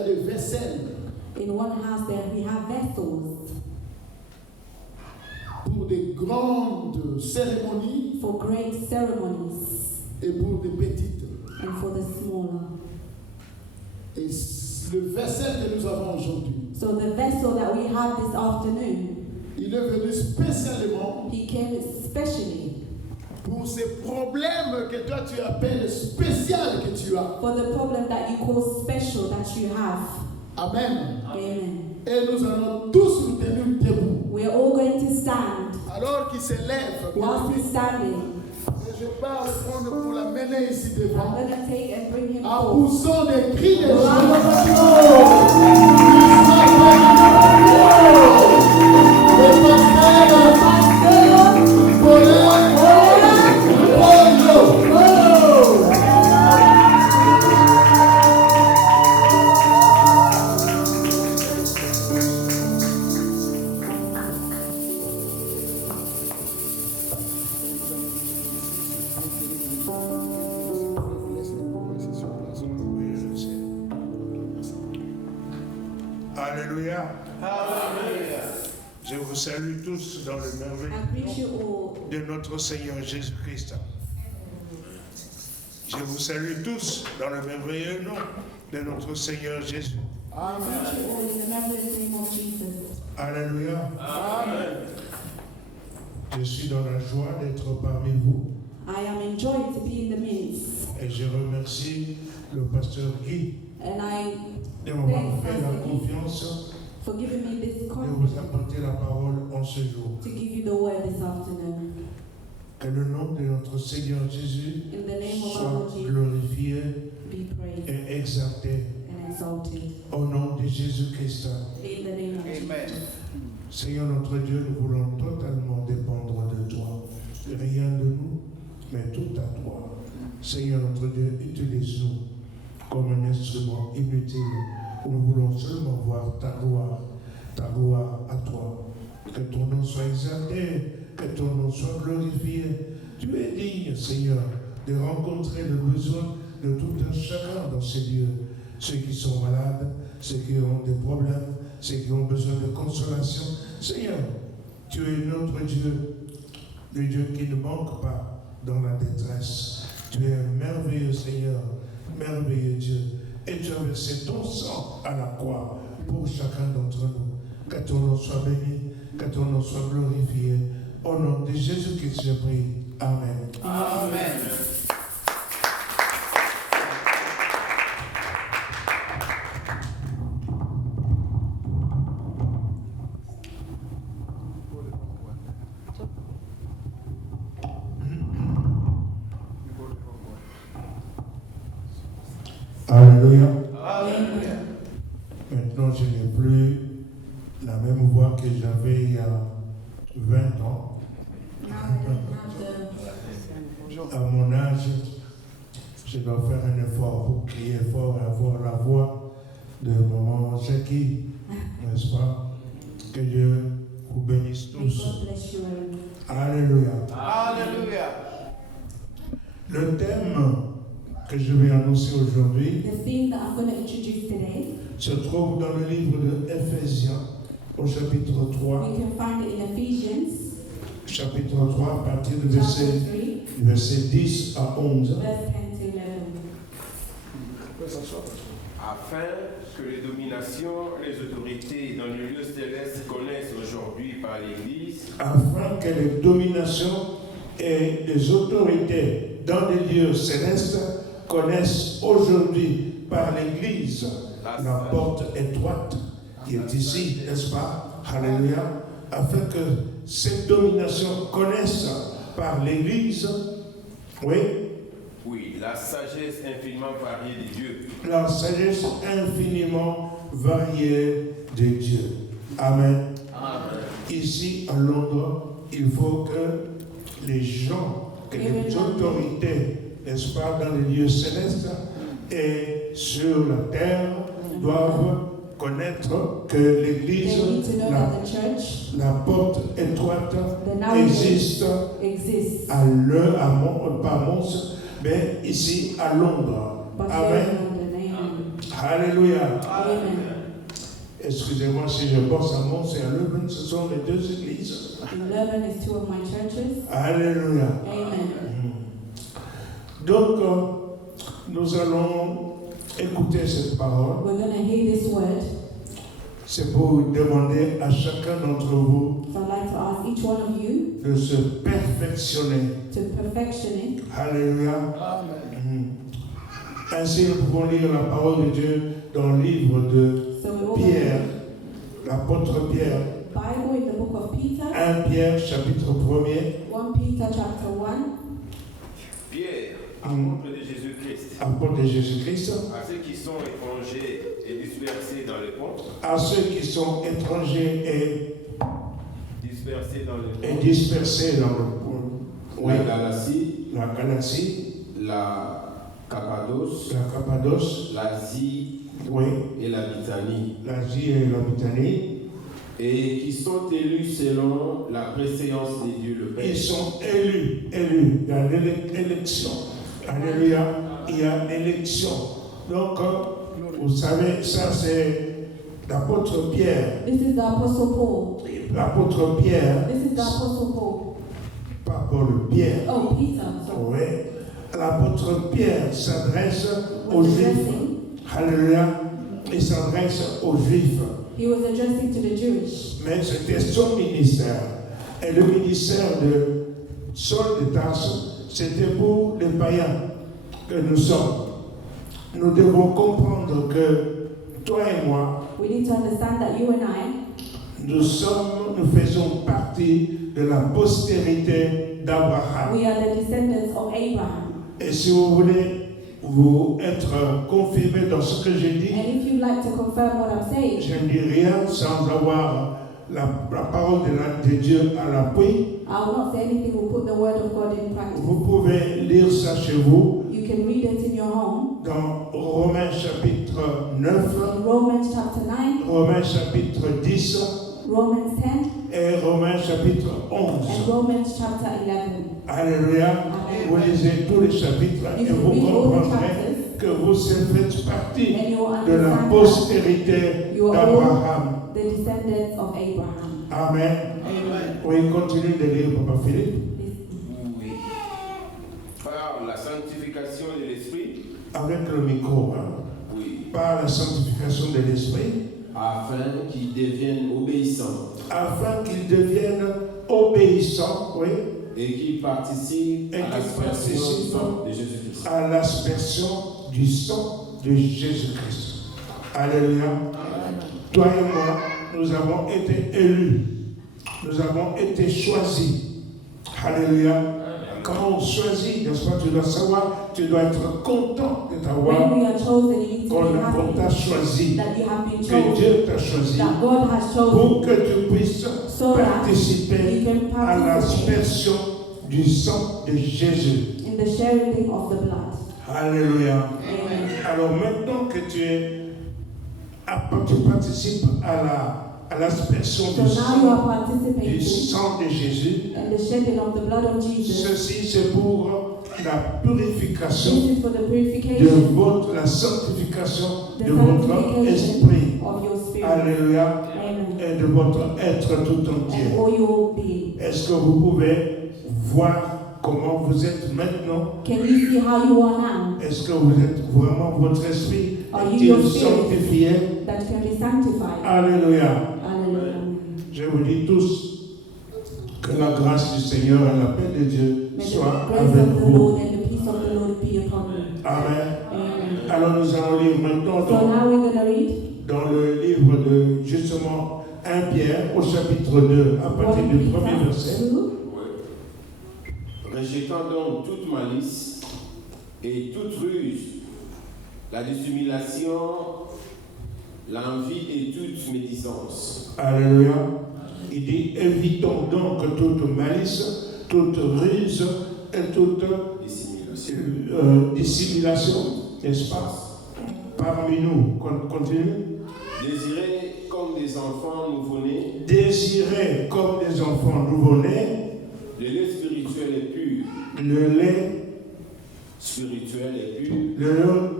a des vaisselles. In one house there we have vessels Pour des grandes cérémonies for great ceremonies et pour des petites. and for the smaller. Et le vaisselle que nous avons aujourd'hui, So the vessel that we have this afternoon, il est venu spécialement he came especially pour ces problèmes que toi tu appelles spécial que tu as. for the problem that you call special that you have. Amen. Amen. Et nous allons tous nous tenir debout. We are all going to stand. Alors qu'il se lève, Whilst he's standing, je pars le prendre pour l'amener ici I'm devant. going to take and bring him En forth. poussant des cris de joie. Alléluia. Je vous salue tous dans le merveilleux I greet you all. de notre Seigneur Jésus-Christ. Je vous salue tous dans le merveilleux nom de notre Seigneur Jésus. I greet you all in the marvelous name of Jesus. Alléluia. Amen. Je suis dans la joie d'être parmi vous I am enjoyed to be in the midst, et je remercie le pasteur Guy and I de m'avoir fait la confiance for giving me this de vous confidence apporter la parole en ce jour. to give you the word this afternoon. Que le nom de notre Seigneur Jésus In the name of our soit Lord Jesus, glorifié be praised et exalté and exalted. au nom de Jésus-Christ. In the name of Jesus. Seigneur notre Dieu, nous voulons totalement dépendre de toi. Rien de nous, mais tout à toi. Seigneur notre Dieu, utilise-nous comme un instrument inutile où nous voulons seulement voir ta gloire à toi. Que ton nom soit exalté, que ton nom soit glorifié. Tu es digne, Seignor, de rencontrer le besoin de tout un chacun dans ces lieux. Ceux qui sont malades, ceux qui ont des problèmes, ceux qui ont besoin de consolation. Seigneur, tu es notre Dieu, le Dieu qui ne manque pas dans la détresse. Tu es un merveilleux Seigneur, merveilleux Dieu. Et tu as versé ton sang à la croix pour chacun d'entre nous. Que ton nom soit béni, que ton nom soit glorifié. Au nom de Jésus-Christ, je prie. Amen. Amen. Alléluia. Amen. Maintenant, je n'ai plus la même voix que j'avais il y a 20 ans. Now I don't have the À mon âge, je dois faire un effort pour crier fort et avoir la voix de maman Jackie, n'est-ce pas? Que Dieu vous bénisse May tous. God bless you all. Alléluia. Alléluia. Le thème que je vais annoncer aujourd'hui The theme that I'm going to introduce today, se trouve dans le livre de Éphésiens, au chapitre 3. we can find it in Ephesians Chapitre 3, à partir du chapter verset 3, 10 à 11. verse 10 to 11. Afin que les dominations, les autorités dans les lieux célestes connaissent aujourd'hui par l'Église Afin que les dominations et les autorités dans les lieux célestes connaissent aujourd'hui par l'Église la porte étroite qui est ici, n'est-ce pas? Alléluia. Afin que ces dominations connaissent par l'Église, oui, la sagesse infiniment variée de Dieu. la sagesse infiniment variée de Dieu. Amen. Amen. Ici à Londres, il faut que les gens, que les autorités, n'est-ce pas, dans les lieux célestes et sur la terre, doivent connaître que l'Église, They need to know that the church, la porte étroite the narrow existe gate, exists, pas à Mons, mais ici à Londres. but Amen. here in London, amen. Alléluia. Amen. Excusez-moi si je pense à Mont Saint-Leuven, ce sont les deux églises. Leuven is two of my churches. Alléluia. Amen. Donc, nous allons écouter cette parole. We're going to hear this word. C'est pour demander à chacun d'entre vous So I'd like to ask each one of you de se perfectionner. to perfection it. Alléluia. Ainsi, nous pouvons lire la parole de Dieu dans le livre de So we're all Pierre, going l'apôtre Pierre. Bible in the book of Peter, 1 Pierre, chapitre 1er, 1 Peter chapter 1. Pierre, apôtre de Jésus-Christ, apôtre de Jésus-Christ, à ceux qui sont étrangers et dispersés dans le monde, à ceux qui sont étrangers dispersés dans le et monde, dispersés dans le La Galatie, la Galatie, la Cappadoce, la Cappadoce, l'Asie oui, et la Bithynie, l'Asie et la Bithynie. et qui sont élus selon la préséance de Dieu le Père. Ils sont élus. Il y a l'élection. Alléluia. Il y a l'élection. Donc, vous savez, ça c'est l'apôtre Pierre. This is the Apostle Paul. L'apôtre Pierre, This is the Apostle Paul. pas Paul, Pierre. Oh, Peter. Sorry. Oui. L'apôtre Pierre s'adresse aux Was Juifs. addressing, Alléluia. Il s'adresse aux Juifs. he was addressing to the Jewish. Mais c'était son ministère. Et le ministère de Saul de Tarse, c'était pour les païens que nous sommes. Nous devons comprendre que toi et moi, We need to understand that you and I, nous faisons partie de la postérité d'Abraham. we are the descendants of Abraham. Et si vous voulez vous être confirmé dans ce que j'ai dit, And if you'd like to confirm what I'm saying, je ne dis rien sans avoir la parole de Dieu à l'appui. I will not say anything. We'll put the word of God in practice. Vous pouvez lire ça chez vous You can read it in your home. dans Romains chapitre 9, In Romans chapter 9, Romains chapitre 10 Romans 10, et Romains chapitre and 11. Romans chapter 11. Alléluia. Vous lisez tous les chapitres et vous comprendrez que vous faites partie And you will de la understand that postérité you are all d'Abraham. the descendants of Abraham. Amen. Oui, continue de lire, Papa Philippe. oui, par la sanctification de l'Esprit, Avec le micro, hein. oui, Par la sanctification de l'Esprit, afin qu'ils deviennent obéissants afin qu'ils deviennent obéissants, oui, et qu'ils participent Et à qu'ils l'aspersion du participent sang de Jésus-Christ. à l'aspersion du sang de Jésus-Christ. Alléluia. Toi et moi, nous avons été élus. Nous avons été choisis. Alléluia. Quand on choisit, n'est-ce pas, tu dois savoir, tu dois être content de When t'avoir, we are chosen, you need to qu'on be t'a happy choisi, that you have been que chosen, Dieu t'a choisi, that God has chosen, pour que tu puisses so that participer you can à participate l'aspersion du sang de Jésus. in the sharing of the blood. Alléluia. Amen. Alors maintenant que tu participes à l'aspersion So du now you are sang participating de Jésus, in the shedding of the blood of Jesus. ceci c'est pour la purification This is for the de purification, la sanctification the de votre sanctification esprit. of your spirit. Alléluia. Amen. Et de votre être tout entier. And all your being. Est-ce que vous pouvez voir comment vous êtes maintenant? Can you see how you are now? Est-ce que vous êtes vraiment, votre esprit Are est-il you your spirit? sanctifié? That can be sanctified. Alléluia. Hallelujah. Je vous dis tous que la grâce du Seigneur et la paix de Dieu May the soient grace avec of the vous. Lord and the peace of the Lord be upon you. Amen. Amen. Alors nous allons lire maintenant So now we're going to read dans le livre de justement 1 Pierre au chapitre 2 à partir 1 du premier Peter verset. 2. oui. Rejetant donc toute malice et toute ruse, la dissimulation, l'envie et toute médisance. Alléluia. Il dit évitons donc toute malice, toute ruse et toute dissimulation, n'est-ce pas? Parmi nous, continue. Désirez comme des enfants nouveau-nés, Désirez comme des enfants nouveau-nés le lait spirituel est pur, le lait spirituel est pur,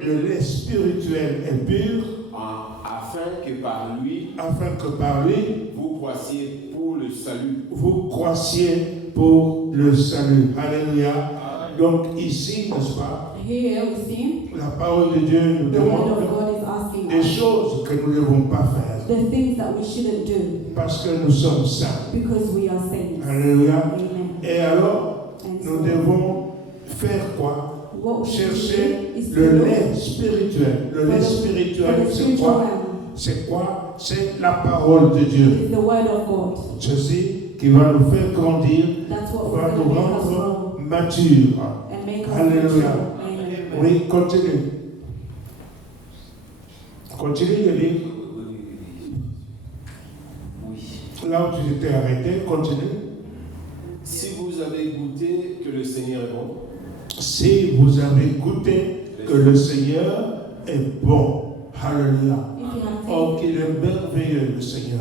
le lait spirituel est pur, par lui, afin que par lui, vous croissiez pour le salut. vous croissiez pour le salut. Alléluia. Donc ici, n'est-ce pas, Here we see la parole de Dieu nous the word demande of God is asking des us choses que nous ne devons pas faire the things that we shouldn't do parce que nous sommes saints. because we are saints. Alléluia. Amen. Et alors, And nous so, devons faire quoi? what we should Chercher do is le to look lait spirituel. Le lait for spirituel, the c'est spiritual quoi? realm. C'est quoi? C'est la parole de Dieu. It's the word of God. Ceci qui va nous faire grandir, That's what va we're nous going to make us grow rendre matures. and make us Alléluia. mature. Amen. Oui, continue. Continue de lire. Là où tu t'étais arrêté, continue. Si vous avez goûté que le Seigneur est bon, Si vous avez goûté que le Seigneur est bon. Alléluia. If you have Oh, tasted, qu'il est merveilleux, le Seigneur.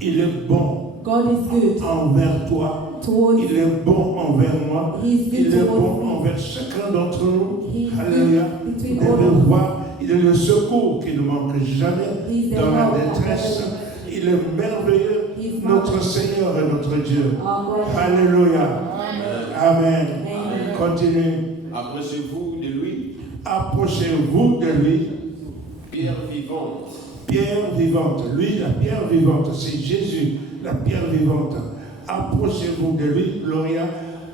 Il est bon God is good envers toi. towards Il est bon envers moi. He is good Il est towards bon me. envers chacun d'entre nous. He is Alléluia. good Vous between all devez of us. voir, il est le secours qui ne manque jamais He is the dans la help détresse. that Il est merveilleux, He is notre marvelous. Seigneur et notre Dieu. Our God. Alléluia. Amen. Amen. Continue. approchez-vous de lui, Approchez-vous de lui, pierre vivante, pierre vivante. Lui, la pierre vivante, c'est Jésus, la pierre vivante. Approchez-vous de lui, Gloria.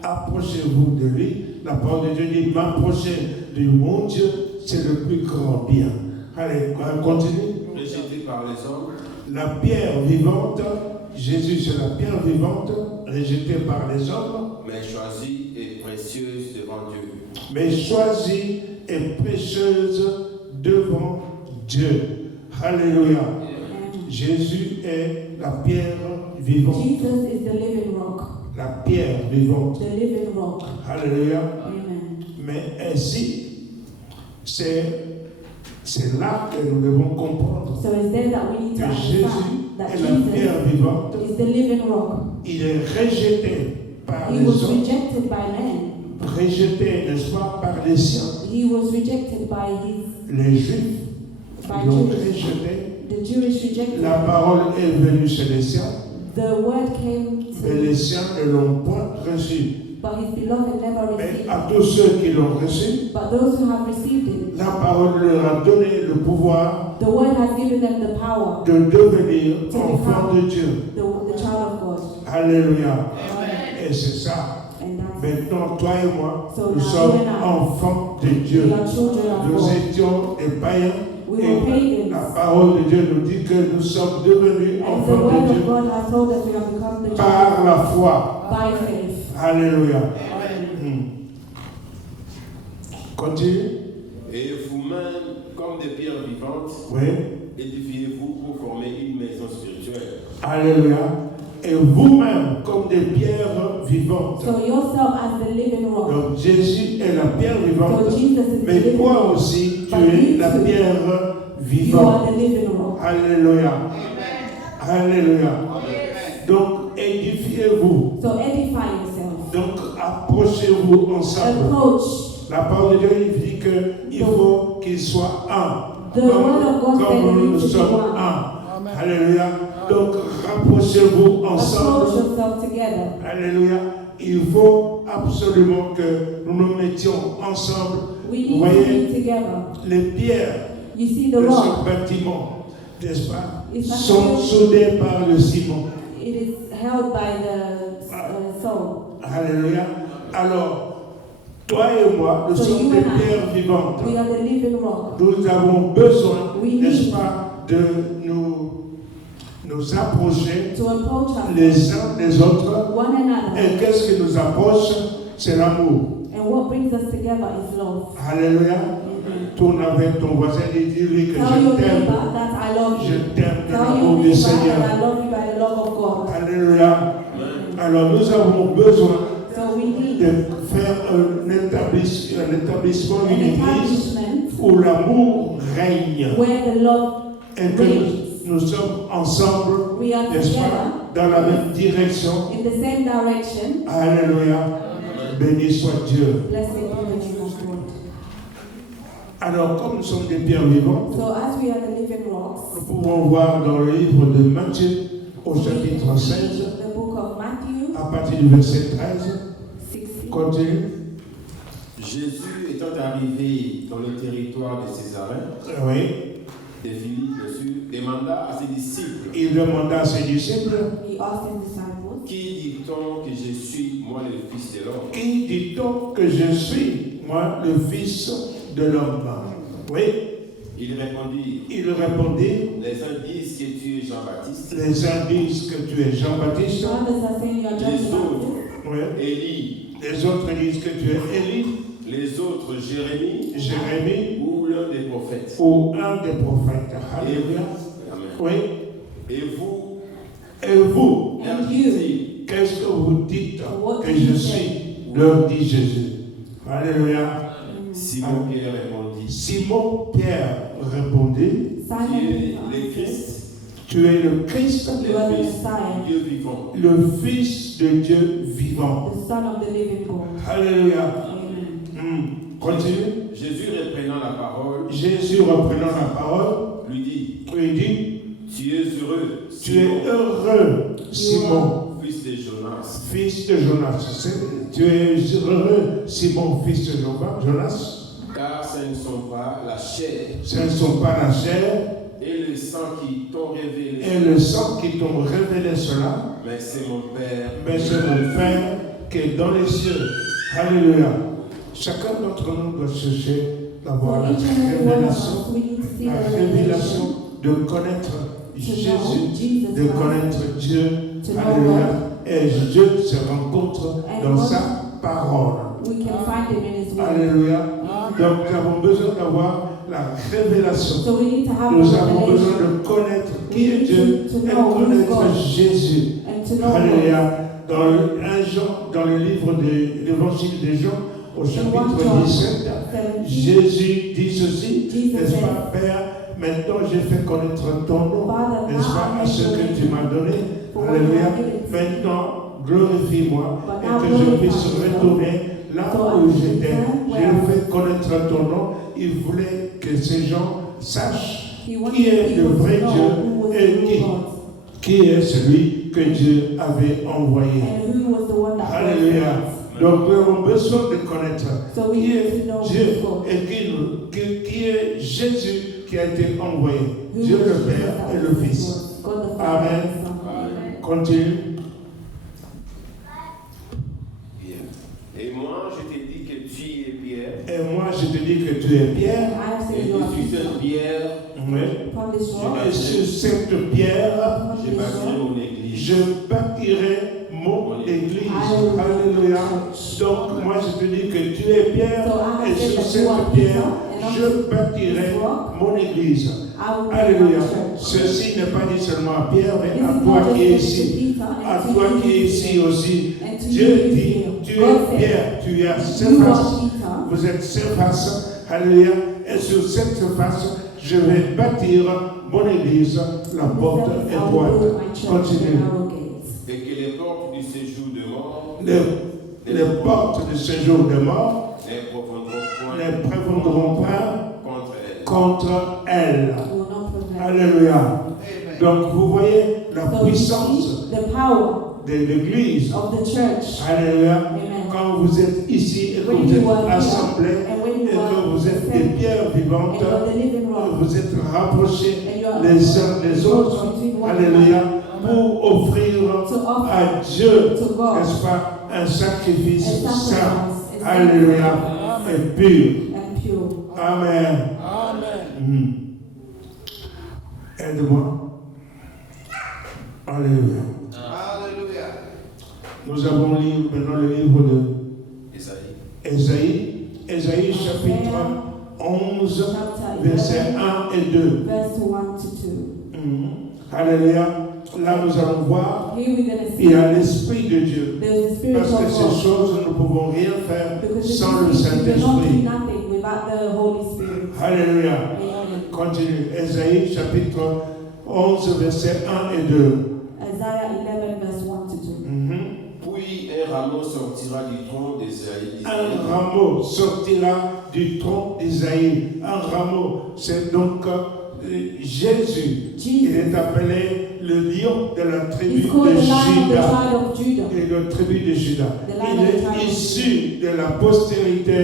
Approchez-vous de lui. La parole de Dieu dit, m'approcher de mon Dieu, c'est le plus grand bien. Allez, continue. rejetée par les hommes, La pierre vivante, Jésus, c'est la pierre vivante, rejetée par les hommes, mais choisie et précieuse devant Dieu. mais choisie et précieuse devant Dieu. Alléluia. Jésus est la pierre vivante. Jesus is the living rock. La pierre vivante. The living rock. Alléluia. Amen. Mais ainsi, c'est là que nous devons comprendre So it's there that we need to que Jésus understand that est la pierre Jesus vivante. is the living rock. Il est rejeté par He les was hommes, rejected by men. rejeté, n'est-ce pas, par les siens. He was rejected by Les Juifs by l'ont Jews. rejeté. The Jewish rejected. La parole est venue chez les siens, The word came mais to, les siens ne l'ont point reçu. but his beloved never Mais received. à tous ceux qui l'ont reçu, But those who have received it, la parole leur a donné le pouvoir the word has given them the power, de devenir enfants de Dieu. the child of God. Alléluia. Et c'est ça. And that's Maintenant, toi et moi, So nous now sommes you and I, enfants de Dieu. we are children of Nous God. étions des païens. We Et were la pagans. parole de Dieu nous dit que nous sommes devenus And the enfants word de of Dieu God has told us we have become the par children la foi. by faith. Alléluia. Continue. Et vous-même, comme des pierres vivantes, Oui. édifiez-vous pour former une maison spirituelle. Alléluia. Et vous-même, comme des pierres vivantes. So yourself as the living rock. Donc Jésus est la pierre vivante. So Jesus is the Mais living toi rock. aussi, tu But es you la too. pierre You vivante. are the living rock. Alléluia. Alléluia. Donc édifiez-vous. So edify yourself. Donc approchez-vous ensemble. Approach. La parole de Dieu il dit qu'il faut qu'il soit un. The word of God said that Comme nous you should be sommes one. un. Alléluia. Donc rapprochez-vous Approach ensemble. yourself together. Alléluia. Il faut absolument que nous nous mettions ensemble. We Vous need to voyez, be together. les pierres You see the de rock. ce bâtiment, n'est-ce pas, It's not sont held- soudées par le ciment. It is held by the soul. Alléluia. Alors, toi et moi, nous So sommes you des and I, pierres vivantes. We are the living rock. Nous avons besoin, We n'est-ce need pas, de nous approcher to approach us, les uns des autres. one another. Et qu'est-ce qui nous approche? C'est l'amour. And what brings us together is love. Alléluia. Amen. Tourne avec ton voisin et dis-lui que Tell your je t'aime. neighbor that I love Je you. t'aime de Tell your l'amour du neighbor Seigneur. that I love you by the love of God. Alléluia. Alors nous avons besoin So we need de faire un établissement, an une église establishment où l'amour règne. where the love Et que reigns. nous sommes ensemble, We are n'est-ce together pas, dans la même direction. in the same direction. Alléluia. Béni soit Dieu. Blessed be the name of God. Alors, comme nous sommes des pierres vivantes, So as we are the living rocks, nous pouvons voir dans le livre de Matthieu, au chapitre 16, the book of Matthew à partir du verset 13, 16. continue. Jésus étant arrivé dans le territoire de Césarée, Oui, de Philippe, bien sûr, demanda à ses disciples, il demanda à ses disciples, He asked his disciples, qui dit-on que je suis, moi, le Fils de l'homme? qui dit-on que je suis, moi, le Fils de l'homme? Oui, Il répondit, il répondit, les uns disent que tu es Jean-Baptiste, les uns disent que tu es Jean-Baptiste, others are saying you are John les the autres, Baptist, oui. Élie, Les autres disent que tu es Élie, les autres, Jérémie, Jérémie ou l'un des prophètes. ou un des prophètes. Et Alléluia. vous, Amen. Oui. Et vous, Et vous, and you, qu'est-ce que vous dites que je suis? Leur dit Jésus. Alléluia. Simon Pierre répondit, Simon Pierre répondit, tu Simon es Peter le answered, Christ, tu es le Christ, you are the le Fils Messiah, du Dieu vivant. le Fils de Dieu vivant. the Son of the living God. Alléluia. Amen. Continue. Jésus reprenant la parole, Jésus, reprenant la parole, lui dit, lui dit, tu es heureux, tu es heureux, Simon, fils de Jonas, fils de Jonas. Tu es heureux, Simon, fils de Jonas. car ce ne sont pas la chair Ce ne sont pas la chair et le sang qui t'ont révélé, et le sang qui t'ont révélé cela, mais c'est mon Père. mais c'est mon Père qui est dans les cieux. Alléluia. Chacun d'entre nous doit chercher d'avoir la For each and every one of révélation, us, we need to see la the révélation revelation, de connaître to know Jésus, Jesus de Christ, connaître Dieu. to know Alléluia. God. Et Dieu se rencontre dans sa parole. We can find him in his word. Alléluia. Donc nous avons besoin d'avoir la révélation. So we need to have Nous a avons besoin revelation de connaître qui est Dieu et connaître Jésus. and to know God. Alléluia. Dans le livre de l'Évangile de Jean, au chapitre 17, Jésus dit ceci, n'est-ce pas, Père, maintenant j'ai fait connaître ton nom, n'est-ce pas, à ce que tu m'as donné. Alléluia. Maintenant, glorifie-moi et que je puisse retourner là où j'étais. J'ai fait connaître ton nom. Il voulait que ces gens sachent qui est le vrai Dieu et qui est celui que Dieu avait envoyé. Alléluia. Donc nous avons besoin de connaître qui est Dieu et qui est Jésus qui a été envoyé. Dieu le Père et le Fils. Amen. Continue. Bien. Et moi, je t'ai dit que tu es Pierre, Et moi je te dis que tu es Pierre. Et sur cette pierre, Oui. Et sur cette pierre, je bâtirai mon église. je bâtirai mon église. Alléluia. Donc moi je te dis que tu es Pierre et sur cette pierre, je bâtirai mon église. Alléluia. Ceci n'est pas dit seulement à Pierre, mais à toi qui es ici. À toi qui es ici aussi. Dieu dit, tu es Pierre, tu as Céphas. Vous êtes Céphas. Alléluia. Et sur cette Céphas, je vais bâtir mon église. La porte est étroite. Continue. Et que les portes du séjour de mort Les portes du séjour de mort ne prévaudront point ne prévaudront pas contre elles. contre elle. Alléluia. Donc vous voyez la puissance de l'église. Alléluia. Quand vous êtes ici et que vous êtes assemblés et que vous êtes des pierres vivantes, vous êtes rapprochés les uns des autres. Alléluia. Pour offrir à Dieu, n'est-ce pas, un sacrifice saint. Alléluia. Et pur. Amen. Aide-moi. Alléluia. Nous avons lu maintenant le livre de Ésaïe chapitre 11, versets 1 et 2. Alléluia. Là, nous allons voir, il y a l'Esprit de Dieu. Parce que ces choses, nous ne pouvons rien faire sans le Saint-Esprit. Alléluia. Continue. Ésaïe chapitre 11, versets 1 et 2. Isaiah 11, verse 1 to 2. Puis un rameau sortira du tronc d'Isaïe. Un rameau sortira du tronc d'Isaïe. Un rameau, c'est donc Jésus. Il est appelé le lion de la tribu He's called de the lion of the Juda. tribe of Judah. Et la tribu de Juda. The lion Il of the tribe est of issu de la postérité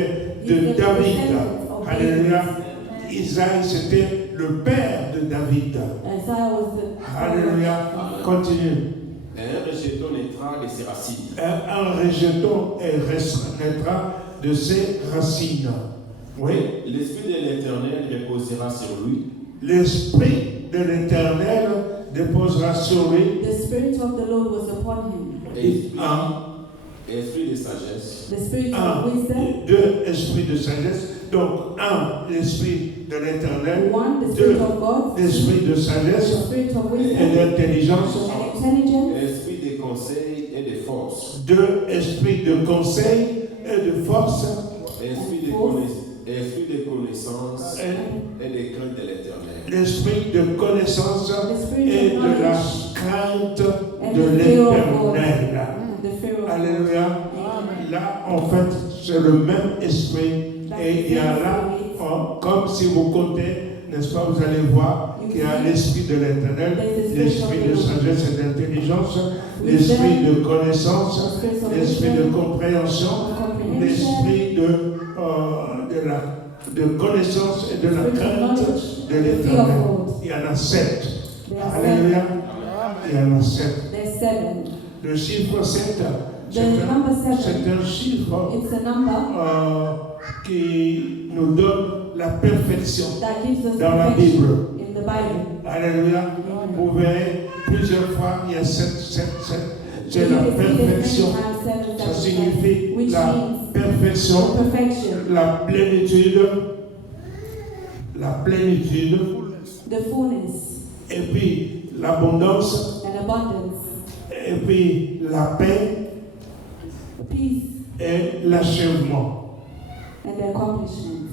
de He's the David. descendant of Alléluia. David. Isaïe, c'était le père de David. Isaiah was the Alléluia. Continue. Un rejeton naîtra de ses racines. Un rejeton naîtra de ses racines. Oui. L'Esprit de l'Éternel reposera sur lui. L'Esprit de l'Éternel déposera sur lui The Spirit of the Lord was upon him. Esprit de sagesse. The Spirit of wisdom. Deux esprits de sagesse. Donc, un, l'Esprit de l'Éternel. One, the Deux, Spirit of God. l'Esprit de The sagesse Spirit of et wisdom d'intelligence. and intelligence. Esprit de conseil et de force. Deux, esprits de conseil et de force. Esprit de connaissance et de crainte de l'Éternel. L'esprit de connaissance The Spirit et of de la knowledge crainte and de the fear of God. l'Éternel. The fear of God. Alléluia. Là, en fait, c'est le même esprit. Et il y a là, comme si vous comptez, n'est-ce pas, vous allez voir qu'il y a l'esprit de l'Éternel, l'esprit de sagesse et d'intelligence, l'esprit de connaissance, l'esprit de compréhension, l'esprit de connaissance et de la crainte de l'Éternel. Il y en a 7. Alléluia. Il y en a 7. There's 7. Le chiffre 7, The number 7. c'est un chiffre It's a number qui nous donne la perfection that gives us dans la perfection Bible. in the Bible. Alléluia. Vous verrez plusieurs fois, il y a 7, 7, 7. C'est la perfection. Ça signifie which la means perfection, perfection, la plénitude, the fullness, et puis l'abondance, and abundance, et puis la paix peace, et l'achèvement. and the accomplishment.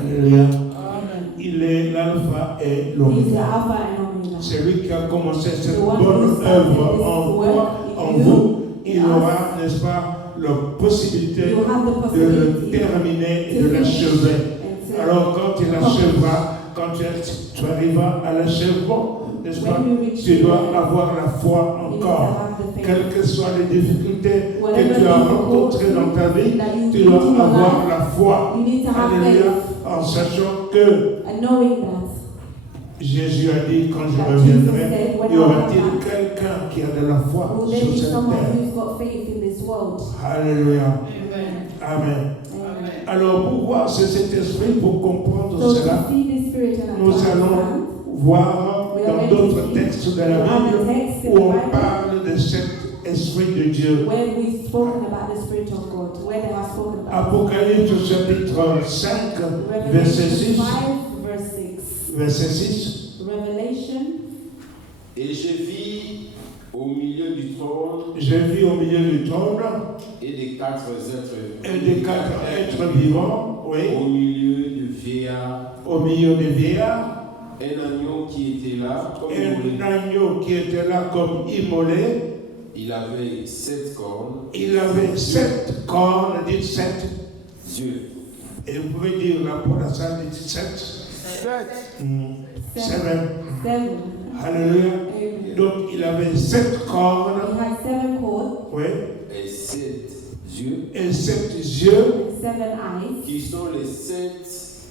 Alléluia. Amen. Il est l'alpha et He's the l'oméga. Alpha and Omega. C'est lui qui a commencé cette The one bonne who started œuvre this en work toi, in en you. vous. Il aura, n'est-ce pas, la possibilité You have the de le possibility terminer et to de finish l'achever. and to Alors quand il achèvera, quand tu arriveras à l'achèvement, n'est-ce pas, when you reach tu dois there, avoir la foi you need to encore. have the faith. Quelles que soient les difficultés Whatever que tu as difficult rencontrées dans ta vie, that you tu meet dois in your avoir life, la foi. you need to have Alléluia. faith, En sachant que and knowing that Jésus a dit, quand je That reviendrai, Jesus said, when y aura-t-il I come back, quelqu'un qui a de la foi will there sur be cette someone terre? who's got faith in this world? Alléluia. Amen. Amen. Amen. Alors, pour voir cet esprit, pour comprendre So cela, to see this spirit and nous understand, allons voir dans d'autres textes de la other Bible texts in où the on Bible parle de cet esprit de Dieu. where we've spoken about the Spirit of God, where they have spoken about Apocalypse chapitre 5, verset Revelation 6. 5, verse 6. Verset 6. Revelation. Et je vis au milieu du trône J'ai vu au milieu du trône et des 4 êtres et des 4 êtres vivants, au oui, milieu de vieillards, au milieu des vieillards, un agneau qui était là comme immolé. un agneau qui était là comme immolé. Il avait 7 cornes, Il avait 7 cornes, dites 7. yeux. Et vous pouvez dire là pour la salle, dites 7. 7. Seven. Alléluia. Amen. Donc il avait 7 cornes, He had 7 cords oui, Et 7 yeux et 7 yeux, and 7 eyes, qui sont les 7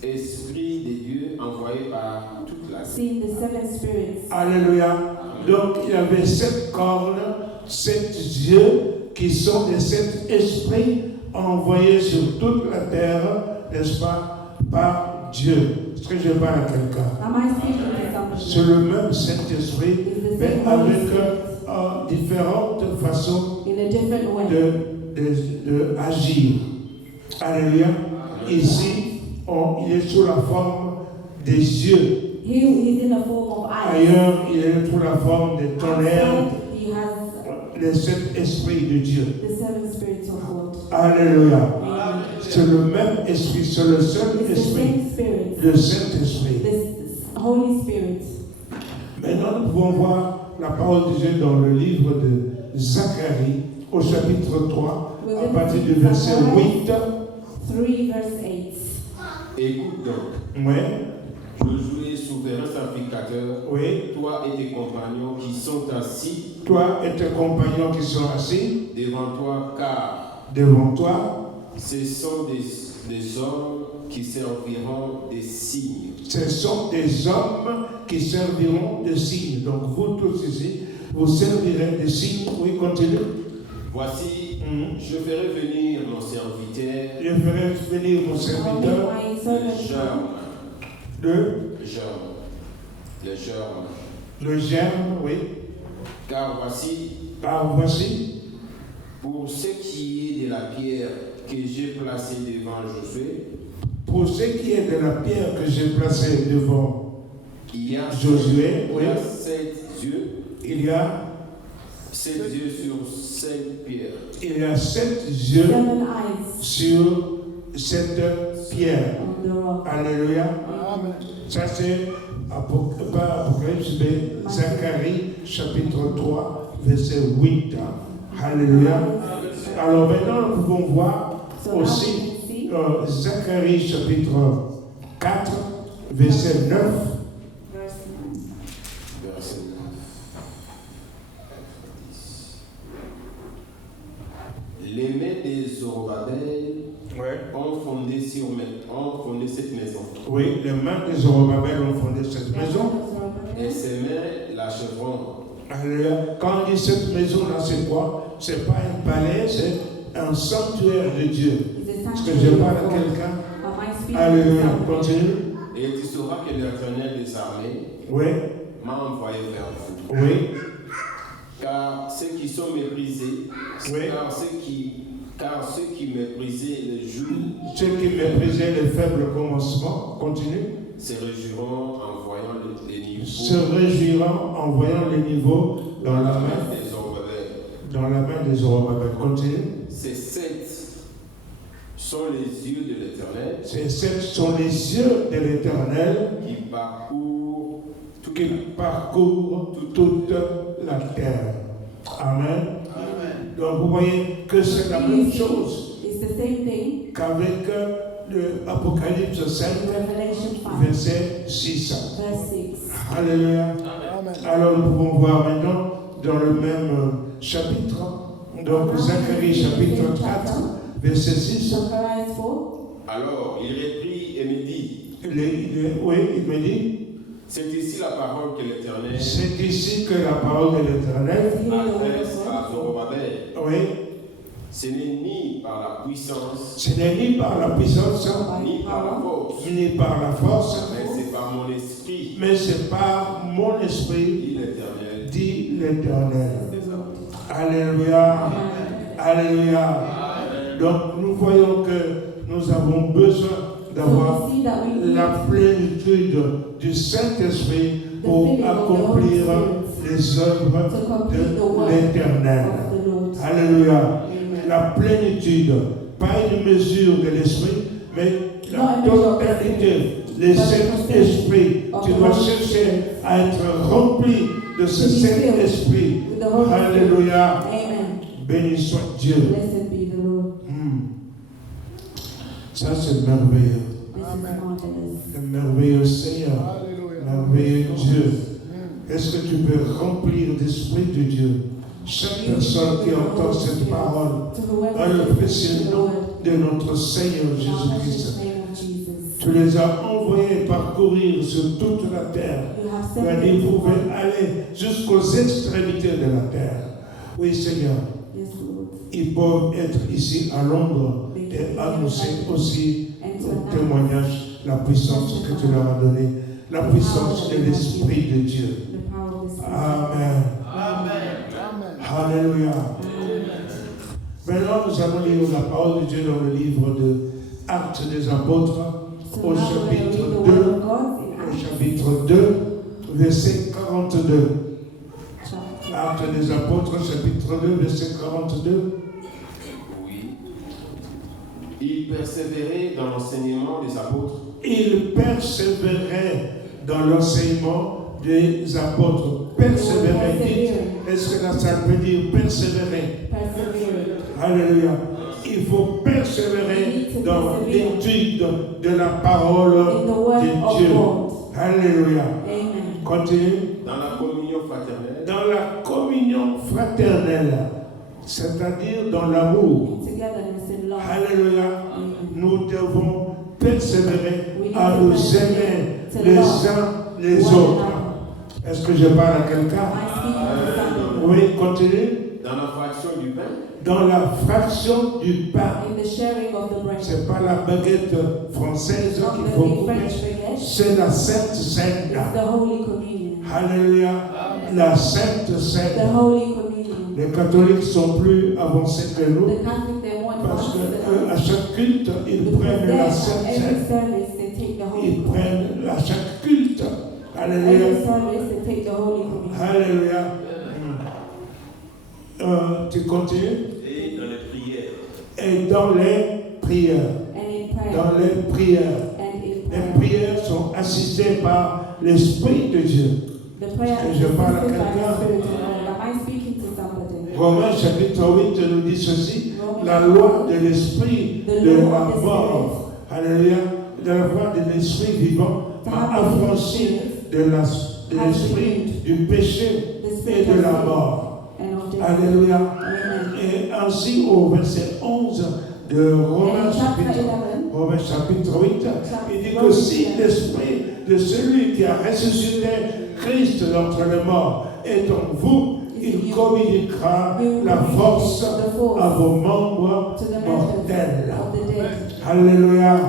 esprits de Dieu envoyés par toute la terre. seeing the 7 spirits. alléluia. Donc il avait 7 cornes, 7 yeux, qui sont les 7 esprits envoyés sur toute la terre, n'est-ce pas, par Dieu. Est-ce que je parle à quelqu'un? Am I speaking to C'est somebody? le même Saint-Esprit, It's the mais same Holy avec Spirit différentes façons in a different way. de agir. Alléluia. Ici, il est sous la forme des yeux. Here he's in the form of eyes. Ailleurs, il est sous la forme des tonnerres, Outside, he has les 7 esprits de Dieu. the 7 spirits of God. Alléluia. Amen. C'est le même esprit, c'est le seul It's the esprit, same spirit, le Saint-Esprit. this Holy Spirit. Maintenant, nous pouvons voir la parole de Dieu dans le livre de Zacharie, au chapitre 3, We're à going partir to du read verset Zechariah 8. 3 verse 8. Écoute donc, Ouais, Josué, souverain sacrificateur, oui. toi et tes compagnons qui sont assis Toi et tes compagnons qui sont assis devant toi, car devant toi, ce sont des hommes qui serviront des signes. ce sont des hommes qui serviront de signes. Donc vous tous ici, vous servirez de signes. Oui, continue. Voici, Mhm. je ferai venir mon serviteur, Je ferai venir mon I'll serviteur make my le servant germe, le germe, oui. car voici, Car voici, pour ce qui est de la pierre que j'ai placée devant Josué, pour ce qui est de la pierre que j'ai placée devant il y a Josué, oui, 7 yeux, il y a 7 yeux sur 7 pierres. Il y a 7 yeux 7 eyes sur cette pierre. on the rock. Alléluia. Amen. Ça c'est pas Apocalypse, mais Zacharie chapitre 3, verset 8. Alléluia. Alors maintenant nous pouvons voir So now aussi we can see Zacharie chapitre 4, verset 9. verse 9. Verset 9. Les mains des Zorobabel ont fondé cette maison. Oui, les mains des Zorobabel ont fondé cette maison. Et ces mains l'achèveront. Alléluia. Quand on dit cette maison-là, c'est quoi? C'est pas un palais, c'est un sanctuaire de Dieu. Est-ce que je parle à quelqu'un? Alléluia. Continue. Et tu sauras que l'Éternel des armées Oui, m'a envoyé vers vous. oui, Car ceux qui sont méprisés, Oui. car ceux qui méprisaient le jour ceux qui méprisaient les faibles commencements, continue, se réjouiront en voyant les niveaux se réjouiront en voyant les niveaux dans la main, des Zorobabel. dans la main des Zorobabel. Continue. Ces 7 sont les yeux de l'Éternel Ces 7 sont les yeux de l'Éternel qui parcourent qui parcourent toute la terre. Amen. Donc vous voyez que c'est la même chose It's the same thing. qu'avec l'Apocalypse 5, Revelation 5 verset 6. verse 6. Alléluia. Alors nous pouvons voir maintenant dans le même chapitre, donc Zacharie chapitre 4, verset 6. Zechariah 4. Alors il reprit et me dit, Oui, il me dit, c'est ici la parole que l'Éternel c'est ici que la parole de l'Éternel, adresse à Zorobabel. oui, Ce n'est ni par la puissance, ce n'est ni par la puissance, ni par la force, ni par la force, mais c'est par mon esprit, mais c'est par mon esprit, dit l'Éternel dit l'Éternel. des armées. Alléluia. Alléluia. Donc nous voyons que nous avons besoin d'avoir So we see that we la need plénitude du Saint-Esprit pour accomplir les œuvres to complete the de work l'Éternel. of the Lord. Alléluia. Amen. La plénitude, pas une mesure de l'Esprit, mais la totalité, les Saint-Esprit. Tu dois chercher à être rempli de ce Saint-Esprit. With the Holy Spirit. Alléluia. Amen. Béni soit Dieu. Blessed be the Lord. Ça, c'est merveilleux. This is marvelous. Le merveilleux Seigneur. Merveilleux Dieu. Est-ce que tu peux remplir l'Esprit de Dieu? Chaque personne qui entend cette parole, To dans whoever le listens précieux to the nom word, de notre Seigneur in the Jésus-Christ. name of Jesus. Tu les as envoyés parcourir sur toute la terre. You have Tu sent as dit, me vous to pouvez work. aller jusqu'aux extrémités de la terre. Oui, Seigneur, Yes, Lord. ils peuvent être ici à Londres et annoncer aussi And to au announce témoignage la puissance que tu leur as donnée, la puissance de l'Esprit de Dieu. the power of the Spirit. Amen. Alléluia. Maintenant, nous allons lire la parole de Dieu dans le livre de Actes des Apôtres, So au now we're going to chapitre read the 2, word of God in au Acts chapitre 2, verset 42. chapter. Actes des Apôtres, chapitre 2, verset 42. Oui. Il persévérait dans l'enseignement des apôtres Il persévérait dans l'enseignement des apôtres. persévérer. Dites, est-ce que la salle peut dire persévérer? Alléluia. Il faut persévérer dans l'étude de la parole de Dieu. Alléluia. Continue. Dans la communion fraternelle. Dans la communion fraternelle, c'est-à-dire dans l'amour. Alléluia. Nous devons persévérer à nous aimer les uns les autres. Est-ce que je parle à quelqu'un? Oui, continue. Dans la fraction du pain. Dans la fraction du pain. Ce n'est pas la baguette française qu'il faut couper. C'est la Sainte Seine. Alléluia. La Sainte Seine. Les catholiques sont plus avancés que nous. Parce qu'à chaque culte, ils prennent la Sainte Seine. Ils prennent à chaque culte. Alléluia. Alléluia. Tu continues? Et dans les prières. Et dans les prières. Dans les prières. Les prières sont assistées par l'Esprit de Dieu. Et je parle à quelqu'un. Romains chapitre 8 nous dit ceci. La loi de l'Esprit de la mort. Alléluia. De la loi de l'Esprit vivant m'a affranchi de l'esprit du péché et de la mort. Alléluia. Et ainsi au verset 11 de Romains chapitre 8, il dit que si l'esprit de celui qui a ressuscité Christ d'entre les morts est en vous, il communiquera la force à vos membres mortels. Alléluia.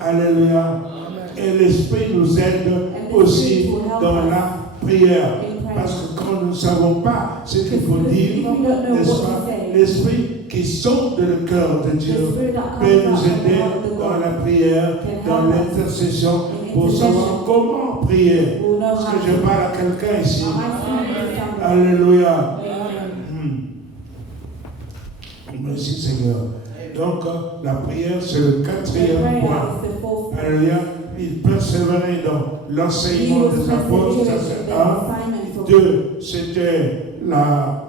Alléluia. Et l'Esprit nous aide aussi dans la prière. Parce que quand nous ne savons pas ce qu'il faut dire, n'est-ce pas, l'Esprit qui sonde le cœur de Dieu peut nous aider dans la prière, dans l'intercession, pour savoir comment prier. Est-ce que je parle à quelqu'un ici? Alléluia. Merci Seigneur. Donc, la prière, c'est le quatrième point. Alléluia. Il persévérait dans l'enseignement des apôtres, ça c'est un. 2, c'était la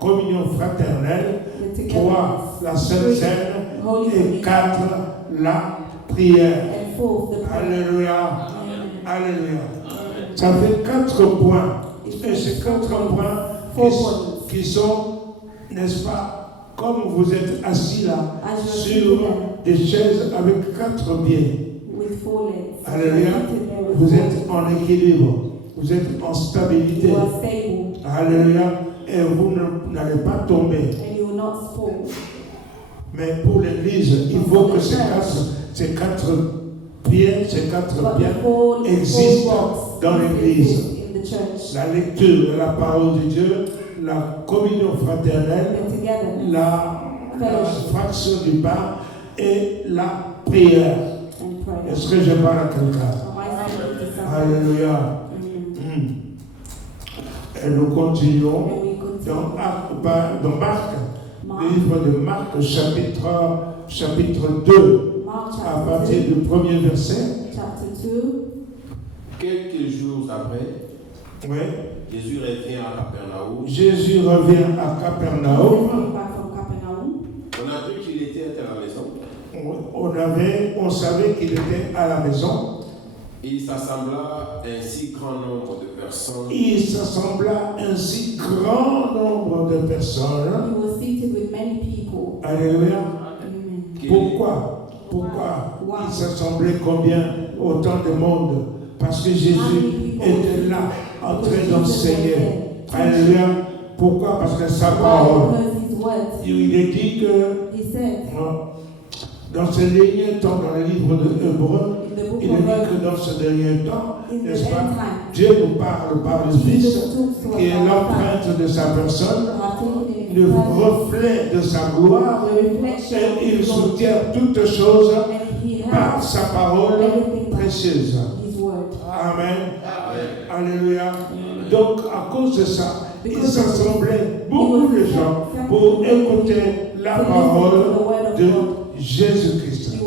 communion fraternelle. 3, la Sainte Seine. Et 4, la prière. Alléluia. Alléluia. Ça fait 4 points. Et ces 4 points qui sont, n'est-ce pas, comme vous êtes assis là, sur des chaises avec 4 pieds. Alléluia. Vous êtes en équilibre. Vous êtes en stabilité. Alléluia. Et vous n'allez pas tomber. Mais pour l'Église, il faut que ces quatre pieds existent dans l'Église. La lecture de la parole de Dieu, la communion fraternelle, la fraction du pain et la prière. Est-ce que je parle à quelqu'un? Alléluia. Et nous continuons dans Marc, le livre de Marc, chapitre 2, à partir du premier verset. Quelques jours après, oui. Jésus revient à Capernaum. Jésus revient à Capernaum. On a vu qu'il était à la maison. On savait qu'il était à la maison. Il s'assembla un si grand nombre de personnes. Il s'assembla un si grand nombre de personnes. Alléluia. Pourquoi il s'assemblait combien? Autant de monde. Parce que Jésus était là, en train d'enseigner. Alléluia. Pourquoi? Parce que sa parole. Il est dit que dans ce dernier temps, dans le livre de Hébreux, il est dit que dans ce dernier temps, n'est-ce pas, Dieu nous parle par le Fils, qui est l'empreinte de sa personne, le reflet de sa gloire, et il soutient toutes choses par sa parole précieuse. Amen. Alléluia. Donc, à cause de ça, il s'assemblaient beaucoup de gens pour écouter la parole de Jésus-Christ.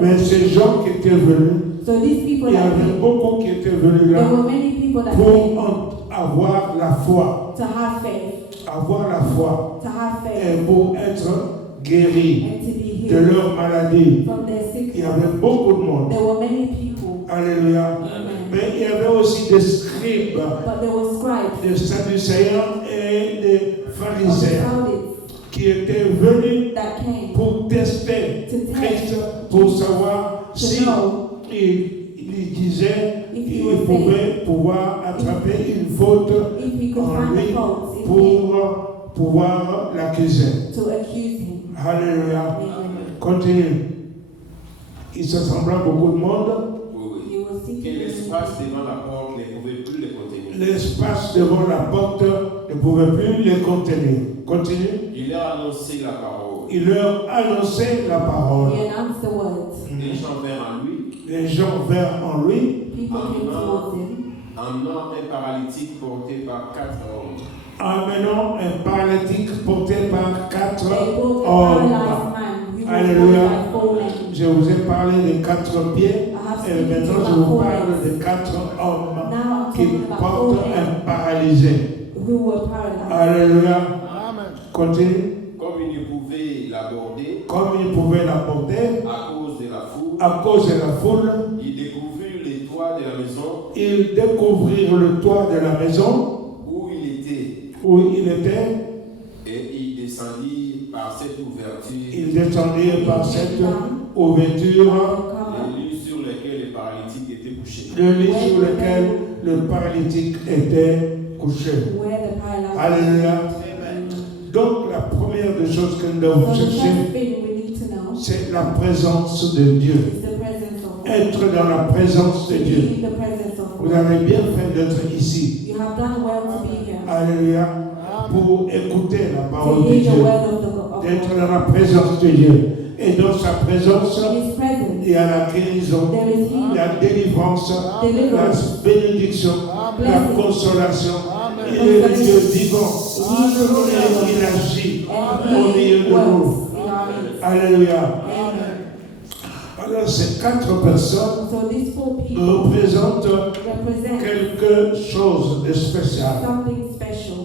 Mais ces gens qui étaient venus, il y avait beaucoup qui étaient venus là pour avoir la foi. to have faith, Avoir la foi. to have Et faith, pour être guéri and to be de healed leur maladie. from their Il y sickness. avait beaucoup de monde. There were many people, Alléluia. amen. Mais il y avait aussi des scribes, But there were scribes des sadducéens et des of the pharisiens Pharisees qui étaient venus that came pour tester Christ, pour savoir to si know il disait if he qu'il was pouvait pouvoir attraper une faute if he could en find lui the faults in him pour pouvoir l'accuser. to accuse him. Alléluia. Amen. Continue. Il s'assembla beaucoup de monde. Oui, He was oui. sitting Et in l'espace devant la porte ne pouvait plus les contenir. L'espace devant la porte ne pouvait plus les contenir. Continue. Il leur annonçait la parole. Il leur annonçait la parole. He announced the words. Les gens vinrent à lui, Les gens vinrent en lui, People came towards him, emmenant un paralytique porté par 4 hommes. amenant un paralytique porté par 4 they brought a hommes. paralyzed man who was Alléluia. born by 4 men. Je vous ai parlé des 4 pieds I have et spoken maintenant to je vous about 4 parle men. des 4 hommes Now I'm qui talking about 4 portent men un paralysé. who were paralyzed. Alléluia. Continue. Comme il ne pouvait l'aborder Comme ils pouvaient l'apporter à cause de la foule, à cause de la foule, il découvrit les toits de la maison ils découvrirent le toit de la maison où il était où il était. et il descendit par cette ouverture Ils descendirent par cette ouverture, les lits sur lesquels les paralytiques étaient couchés. le lit sur lequel le paralytique était couché. Where the paralyzed Alléluia. Donc la première des choses que nous devons So the chercher, first thing we need to know c'est la présence de Dieu. is the presence of God. Être dans la présence de To Dieu. be in the presence of Vous God. avez bien fait d'être ici. You have done well to be here. Alléluia. Pour écouter la To parole de hear the Dieu. word of D'être God. dans la présence de Dieu. Et dans sa présence, In His presence, il y a la guérison, there is healing, la délivrance, la deliverance, bénédiction, la consolation. Il est le Dieu vivant. Et il agit au milieu de nous. works in our midst. Alléluia. Amen. Alors ces 4 personnes So these 4 people représentent represent quelque chose de spécial. something special.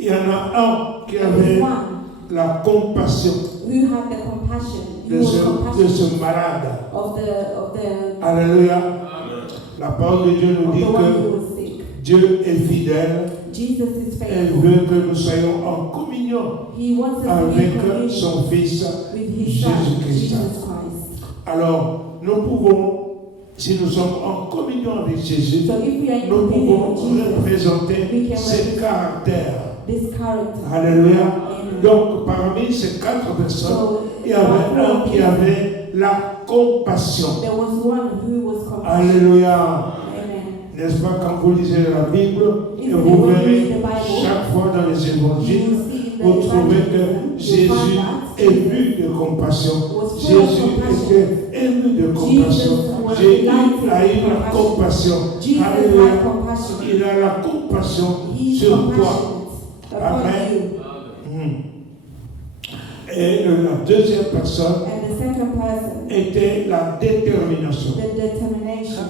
Il y en a un qui There avait was one la compassion who had the compassion, who de was ce compassionate malade. of the Alléluia. La parole de Dieu nous dit one who que was sick. Dieu est fidèle. Jesus is Elle faithful. veut que nous soyons en communion He wants us to be in avec communion son Fils. with His Son, Jésus-Christ. Jesus Christ. Alors, nous pouvons, si nous sommes en communion avec Jésus, So if we are in nous communion pouvons with Jesus, représenter ses caractères. this character. Alléluia. Amen. Donc, parmi ces 4 personnes, So il y avait un qui avait la compassion. there was one who was compassionate. Alléluia. Amen. N'est-ce pas, quand vous lisez la Bible, et If vous we verrez read the Bible, chaque fois dans les you évangiles, will see in vous the trouvez que evangelism, you Jésus find that est ému de compassion. was full of Jésus compassion. était ému de compassion. Jesus was Jésus delighted a eu with la compassion. compassion. Jesus Alléluia. had compassion. Il a la compassion He is sur toi. compassionate upon Amen. you. Et la deuxième personne And the second person, était la détermination. the determination.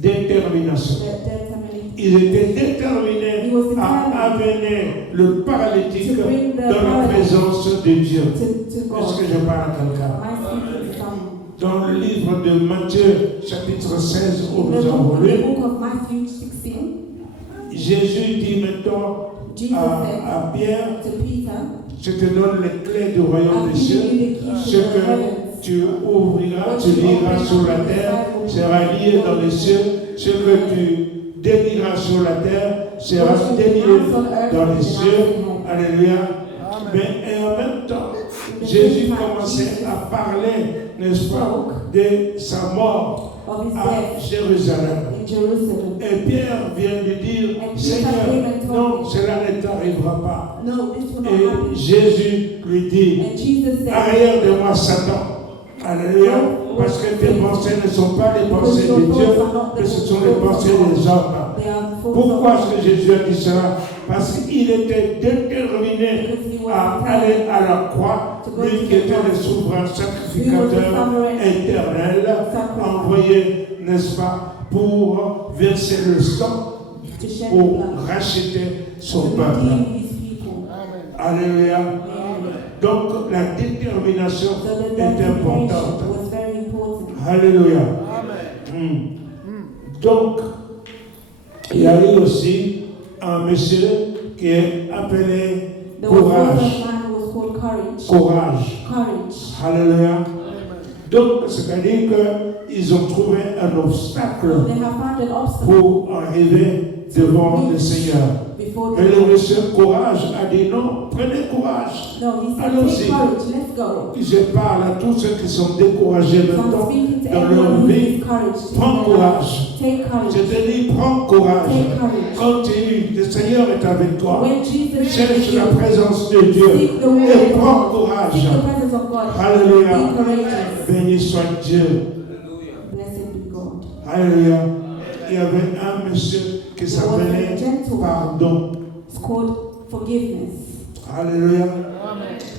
Détermination. The determination. Ils étaient déterminés à amener le paralytique dans la présence de Dieu. To Est-ce God. que je parle à quelqu'un? Am I speaking to someone? Dans le livre de Matthieu, chapitre 16, où In nous avons the lu, book of Matthew 16, Jésus dit maintenant Jesus said à Pierre, to Peter, je te donne les clés du royaume I've des given cieux. you the keys Ce to the que heavens. tu ouvriras, tu liras sur la terre, sera lié dans les cieux. Ce que tu dénieras sur la terre, sera dénié dans les cieux. Alléluia. Mais et en même temps, Jésus commençait à parler, n'est-ce pas, de sa mort Of his à death Jérusalem. in Jerusalem. Et Pierre vient de dire, Seigneur, non, cela ne t'arrivera pas. No, this will not Et happen. Jésus lui dit, And Jesus said, arrière de moi, Satan. Alléluia. Parce que tes pensées ne sont pas les pensées de Dieu, mais ce sont les pensées des hommes. they are full Pourquoi of est-ce que Jésus a dit cela? Parce qu'il était déterminé à aller à la croix, lui qui était le souverain sacrificateur éternel, envoyé, n'est-ce pas, pour verser le sang to shed pour blood, racheter son to peuple. redeem his people. Alléluia. Amen. Donc la détermination So the est determination importante. was very important. Alléluia. Donc, il y a eu aussi un monsieur qui est appelé There was also a courage. man who was called Courage. Courage. Courage. Alléluia. Donc, c'est-à-dire qu'ils ont trouvé un obstacle They have found an obstacle pour arriver devant le Seigneur. before Mais the le Lord. monsieur courage a dit non, prenez courage. No, he said, Allons-y. take courage, let's go. Je parle à tous ceux qui sont découragés So I'm maintenant speaking to dans leur everyone who vie. needs courage. to Prends do their life. courage. Take Je courage. te dis, prends courage. Take courage. Continue, le Seigneur est avec toi. When Jesus Cherche is la with you, présence de Dieu seek the et will of prends God. courage. Seek the presence of God. Alléluia. Be courageous. Béni soit Dieu. Blessed be God. Alléluia. Il y avait un monsieur qui s'appelait Pardon. It's called forgiveness. Alléluia.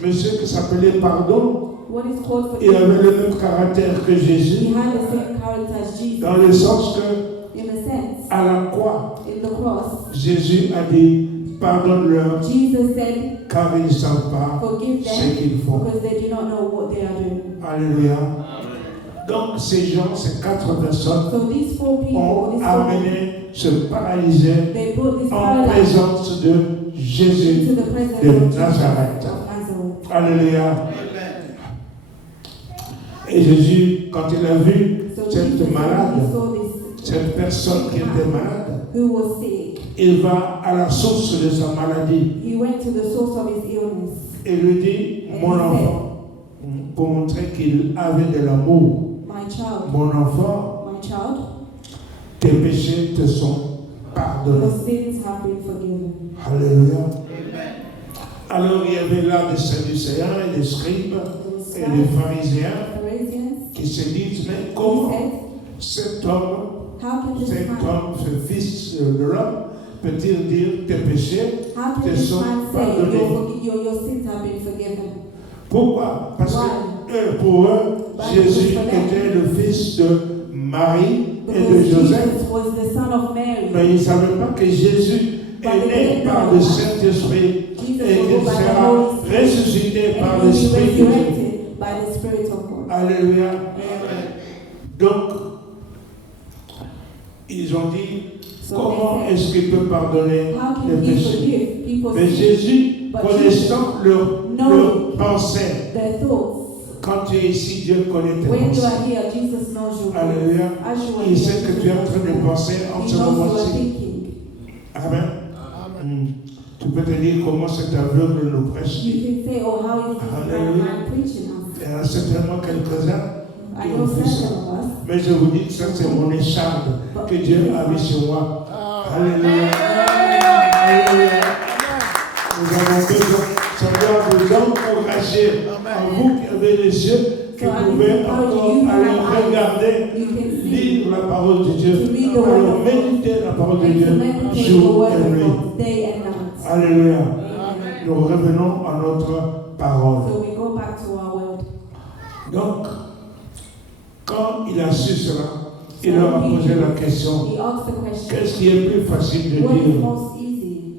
Monsieur qui s'appelait Pardon, What is called il avait forgiveness? le même caractère que He Jésus, had the same character as Jesus. dans le sens que, In a sense, à la croix, in the cross, Jésus a dit, pardonne-leur, Jesus said, car ils ne savent pas forgive ce them qu'ils font. because they do not know what they are doing. Alléluia. Donc ces gens, ces 4 personnes, So these 4 people, ont these 4 amené ce paralysé they brought this en paralyzed présence de Jésus to the presence de of Jesus Nazareth. of Nazareth. Alléluia. Et Jésus, quand il a vu So cette Jesus, when malade, he saw this, cette personne qui était malade, who was sick, il va à la source de sa maladie he went to the source of his illness. et lui dit, mon enfant, pour montrer qu'il avait de l'amour, My child, mon enfant, my child, tes péchés te sont pardonnés. your sins have been forgiven. Alléluia. Alors il y avait là des Sadducéens et des scribes There et was des scribes, pharisiens Pharisees. qui se disent, mais He comment said, cet homme, how can this man, ce fils de l'homme, peut-il dire tes péchés how te can this sont man say pardonnés? your sins have been forgiven? Pourquoi? Parce que pour eux, Jésus était le fils de Marie et de Because Joseph. Jesus was the son of Mary. Mais ils ne savaient pas que Jésus est né par le Saint-Esprit Jesus et was qu'il born by the sera Holy Spirit. ressuscité par And he will be l'Esprit de Dieu. resurrected by the Spirit of God. Alléluia. Amen. Donc, ils ont dit, So comment they est-ce qu'il peut pardonner said, how les can he péchés? forgive people's Mais sins? Jésus, But connaissant leur pensée, Their thoughts. quand tu es ici, Dieu connaît tes When you pensées. are here, Jesus knows your thoughts. Alléluia. As you are Il here, sait que tu es en train de penser en He ce knows you are moment-ci. thinking. Amen. Tu peux te dire comment cet aveugle nous prêche. You can say, oh, how is this Hallelujah. man preaching us? Il y en a certainement quelques-uns I qui know ont fait ça. certain of us. Mais je vous dis que ça, c'est mon écharpe que Dieu a mis sur moi. Alléluia. Alléluia. Nous avons besoin, ça doit vous encourager. À vous qui avez les yeux, qui pouvez encore aller regarder, You can see. lire la parole de Dieu, To read the word alors of God. méditer la parole de And Dieu to meditate the jour word et of nuit. God day and night. Alléluia. Amen. Nous revenons à notre parole. So we go back to our word. Donc, quand il a su cela, il leur a posé la question, He asked the question, qu'est-ce qui est plus facile de what is dire? most easy?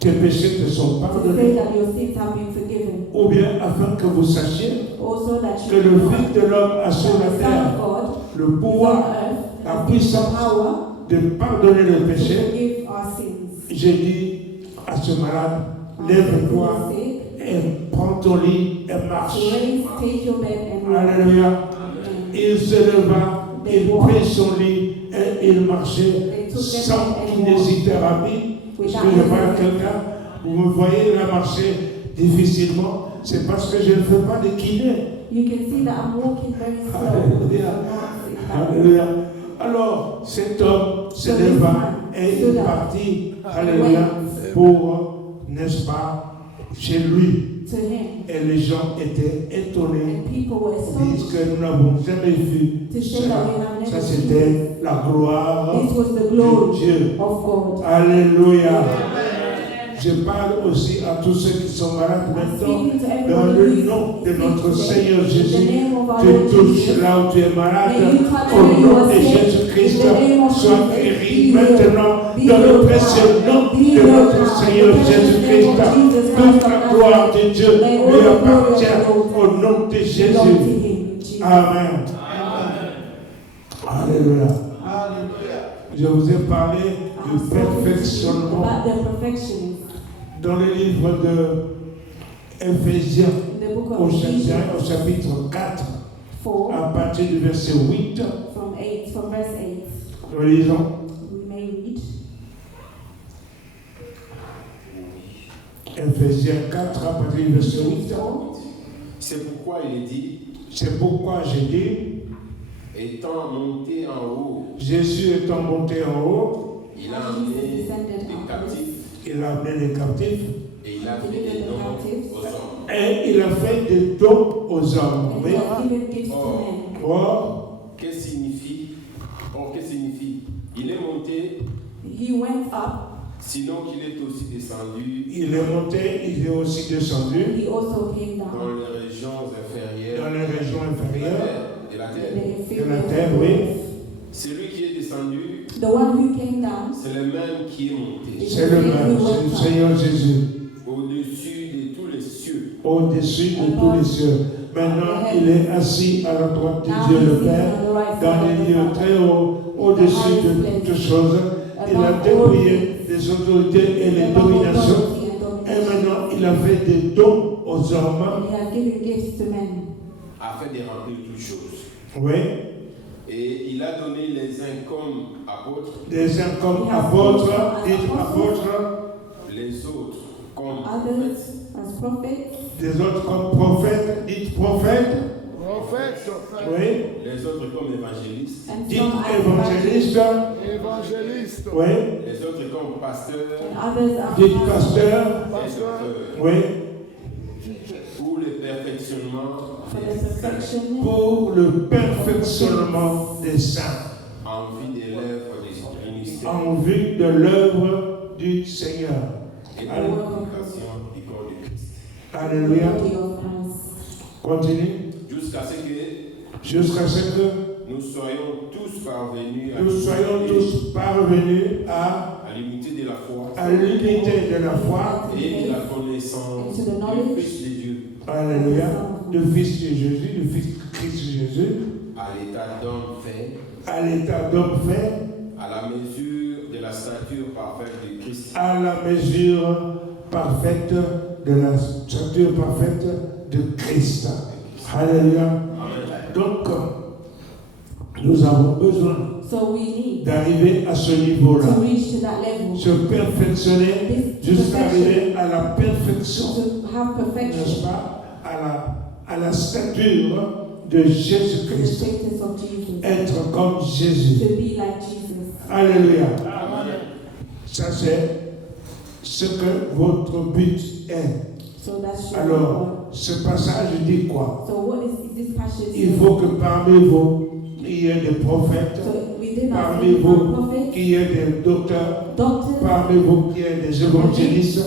Tes péchés te sont To say pardonnés, that your sins have been forgiven, ou bien afin que vous sachiez also that que you le know Fils de l'homme a sur that la the Son terre of God le is on pouvoir, earth, la has given puissance the power de pardonner le to péché. forgive our sins. J'ai dit à ce malade, I said to lève-toi the sick, et prends ton lit et marche. to raise, take your bed and walk. Alléluia. Amen. Il se leva, il prit son lit et il marchait sans kinésithérapie. Parce que je vois quelqu'un, vous me voyez là marcher difficilement, c'est parce que je ne fais pas de kiné. You can see that I'm walking very slow. Alléluia. Alléluia. Alors, cet homme se leva et il partit, alléluia, pour, n'est-ce pas, chez lui. To him, Et les gens étaient étonnés. and people were Ils disent astonished que nous n'avons jamais vu to say cela. that we have Ça, never seen c'était la gloire this. This was the de glory Dieu. of God. Alléluia. Je parle aussi à tous ceux qui sont malades I'm maintenant. speaking to Dans everyone le who's nom de sick notre today. Seigneur In the Jésus, name of our tu Lord touches Jesus. là où tu es malade. May you touch Au where you nom are de sick. Jésus-Christ, In the name of sois Jesus, guéri be maintenant healed. Be dans le healed précieux now. nom Be de healed notre now. Seigneur In the precious Jésus-Christ. name of Jesus Toute Christ la of gloire Nazareth. de Dieu May all lui the glory of appartient the Lord au nom de belong to Jésus. him. in Jesus. Amen. Alléluia. Je vous ai parlé I du have spoken to you perfectionnement about the perfections dans le livre de Éphésiens in the book au of Ephesians chapitre 4, 4 à partir du verset 8. from verse 8. Nous lisons. We may read. Éphésiens 4, à partir du verset 8. C'est pourquoi il est dit, C'est pourquoi j'ai dit, étant monté en haut, Jésus étant monté en haut, il a amené les captifs il a amené les captifs et il a fait des dons aux hommes. et il a fait des dons aux hommes. And Oui. he has given gifts to men. Or, Qu'est-ce que signifie? Qu'est-ce que signifie? Il est monté, He went up, sinon qu'il est aussi descendu il est monté, il est aussi descendu he also came dans down les régions inférieures dans les régions inférieures de la in terre. the de la inferior terre, oui. world. Celui qui est descendu, The one who came down c'est le même qui est monté C'est le même, c'est le Seigneur Jésus, au-dessus de tous les cieux. au-dessus de tous les cieux. Maintenant, il est assis à la droite de Now Dieu he le sits Père, on the right dans side des of the lieux Father. très hauts, au-dessus de toutes choses. Il a dépouillé les autorités et les Above dominations. authority and Et domination. maintenant, il a fait des dons aux hommes. And he has given gifts to men. Afin de remplir toutes choses. Oui. Et il a donné les uns comme apôtres, Des uns comme apôtres, dites apôtres, les autres comme Others prophètes, as prophets, des autres comme prophètes, dites prophètes, Prophète, oui, les autres comme évangélistes, and dites some as evangelists, évangélistes, évangéliste, oui, les autres comme pasteurs, and others as dites pastors. pasteurs, et pasteur, docteurs, oui, pour le perfectionnement For des the saints, perfection pour le perfectionnement des saints, en vue des lèvres des ministères en vue de l'œuvre du Seigneur. et de l'éducation du corps de Christ. Alléluia. body of Christ. Continue. Jusqu'à ce que Jusqu'à ce que nous soyons tous parvenus nous soyons tous parvenus à l'unité de la foi l'unité de la foi. et de la connaissance Into the du knowledge. Fils de Dieu, Alléluia. Le Fils de Jésus, le Fils de Christ Jésus, à l'état d'homme fait, à l'état d'homme fait, à la mesure de la stature parfaite de Christ. à la mesure parfaite de la stature parfaite de Christ. Alléluia. Amen. Donc, nous avons besoin So we need d'arriver à ce niveau-là, to reach to that level, se perfectionner jusqu'à arriver à la perfection, to have n'est-ce perfection, pas, à la stature de the Jésus-Christ. status of Jesus, Être comme Jésus. to be like Jesus. Alléluia. Ça, c'est ce que votre but est. So that's your Alors, ce passage dit quoi? So what is this passage? Il faut que parmi vous, il y ait des prophètes, So within us, parmi we vous, have prophets, qu'il y ait des docteurs, doctors, parmi vous, qu'il y ait des évangélistes,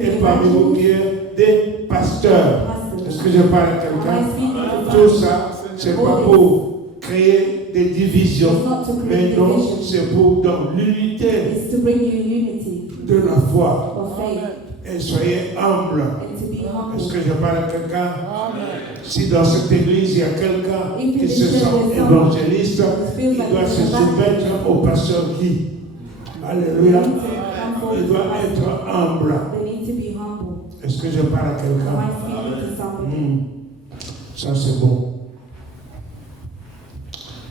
et parmi vous, qu'il y ait des pasteurs. Est-ce que je parle à quelqu'un? Tout ça, c'est pas pour créer des divisions, mais non, c'est pour dans l'unité It's to bring you unity de la foi. of faith Et soyez humbles. and to be Est-ce humble. que je parle à quelqu'un? Si dans cette église, il y a quelqu'un qui se sent If évangéliste, il doit se soumettre au pasteur qui? Alléluia. Il doit être humble. They need to be humble. Est-ce que je parle à Am quelqu'un? I speaking to somebody? Ça, c'est bon.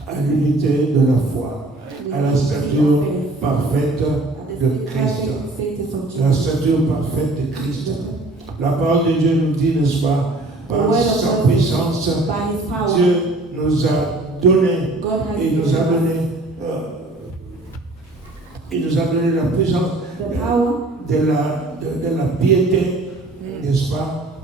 À l'unité de la foi, à la stature parfaite At de the Christ. perfect status of La Jesus. stature parfaite de Christ. La parole de Dieu nous dit, n'est-ce pas, par The word of sa God, puissance, By His power, Dieu nous a donné, God has et given nous a us donné, il nous a donné la puissance the power de la piété, n'est-ce pas,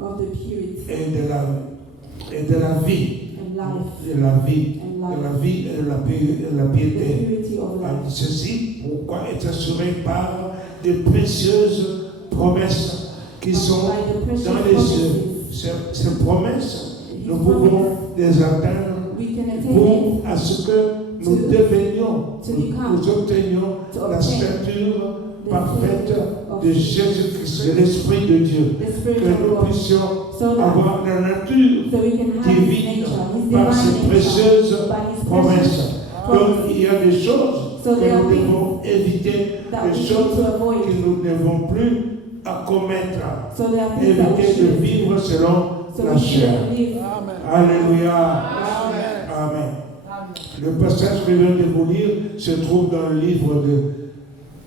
of the purity et de la vie, and life de la vie. and de la vie et de la the piété. purity of life. Ceci, pourquoi est assuré par des précieuses promesses qui sont By the precious dans les cieux. promises, Ces promesses, His nous pouvons promises, les atteindre we can attain it pour à ce que nous devenions, to become, nous obtenions to la obtain stature the parfaite fruit of de Jésus-Christ, de l'Esprit de Dieu. the Spirit Que of nous God, puissions so that avoir la nature so we can have His divine nature, His par divine ces nature, précieuses by His promesses. precious Donc promises. il y a des choses So que there are nous things devons éviter, that des we need choses to que avoid. nous ne devons plus à commettre. So there are things that we Éviter de should, vivre selon so la we chair. should live. Alléluia. Amen. Le passage que je viens de vous lire se trouve dans le livre de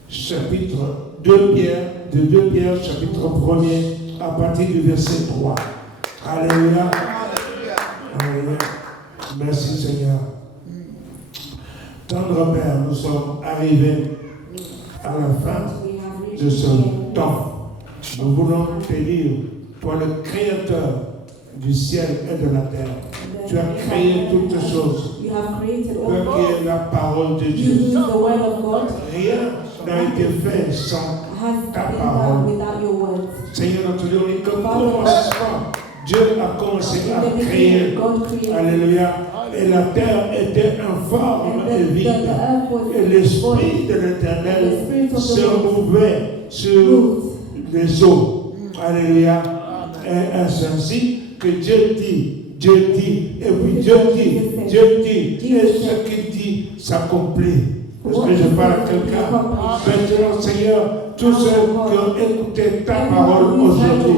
chapitre 2 Pierre, chapitre 1er, à partir du verset 3. Alléluia. Alléluia. Merci Seigneur. Tendre Père, nous sommes arrivés à la fin We have reached de the ce end. temps. Nous voulons te dire, toi le créateur du ciel et de la terre, tu as créé toutes choses. You have created Toi all qui es la parole de You Dieu. use the word of God Rien n'a été fait sans has ta been parole. done without your words. Seigneur, notre Dieu, on est comme commencement. Dieu a commencé In à the créer. beginning, God created. Alléluia. Et la terre était informe And et the vide. earth was Et l'Esprit void. de And l'Éternel the Spirit of the se Lord mouvait sur moved. les eaux. Alléluia. Et ainsi que Dieu dit, et puis Dieu dit, et ce qu'il dit s'accomplit. Est-ce que je parle à quelqu'un? Maintenant, Seigneur, tous ceux qui ont écouté ta parole aujourd'hui,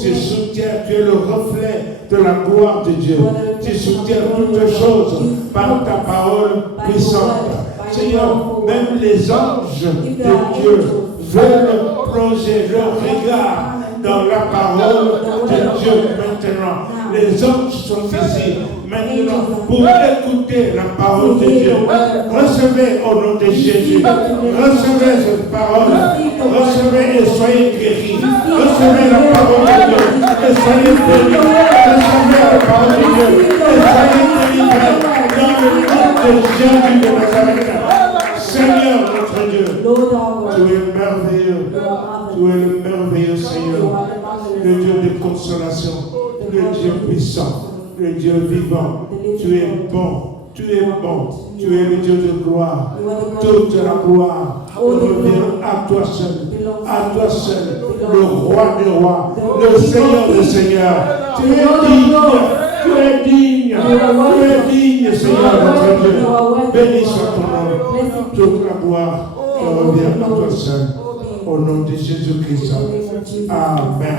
tu soutiens, tu es le reflet de la gloire de Dieu. Tu soutiens toutes choses par ta parole puissante. Seigneur, même les anges de Dieu veulent plonger leur regard dans la parole de Dieu maintenant. Les anges sont ici maintenant pour écouter la parole de Dieu. Recevez au nom de Jésus. Recevez cette parole. Recevez et soyez guéris. Recevez la parole de Dieu et soyez bénis. Recevez la parole de Dieu et soyez délivrés dans le nom de Jésus de Nazareth. Seigneur notre Dieu, tu es merveilleux. Tu es le merveilleux Seigneur, le Dieu de consolation, le Dieu puissant, le Dieu vivant. Tu es bon, tu es bon, tu es le Dieu de gloire. Toute la gloire revient à toi seul, le roi des rois, le Seigneur des seigneurs. Tu es digne, Seigneur notre Dieu. Béni soit ton nom. Toute la gloire revient à toi seul. Au nom de Jésus-Christ. Amen.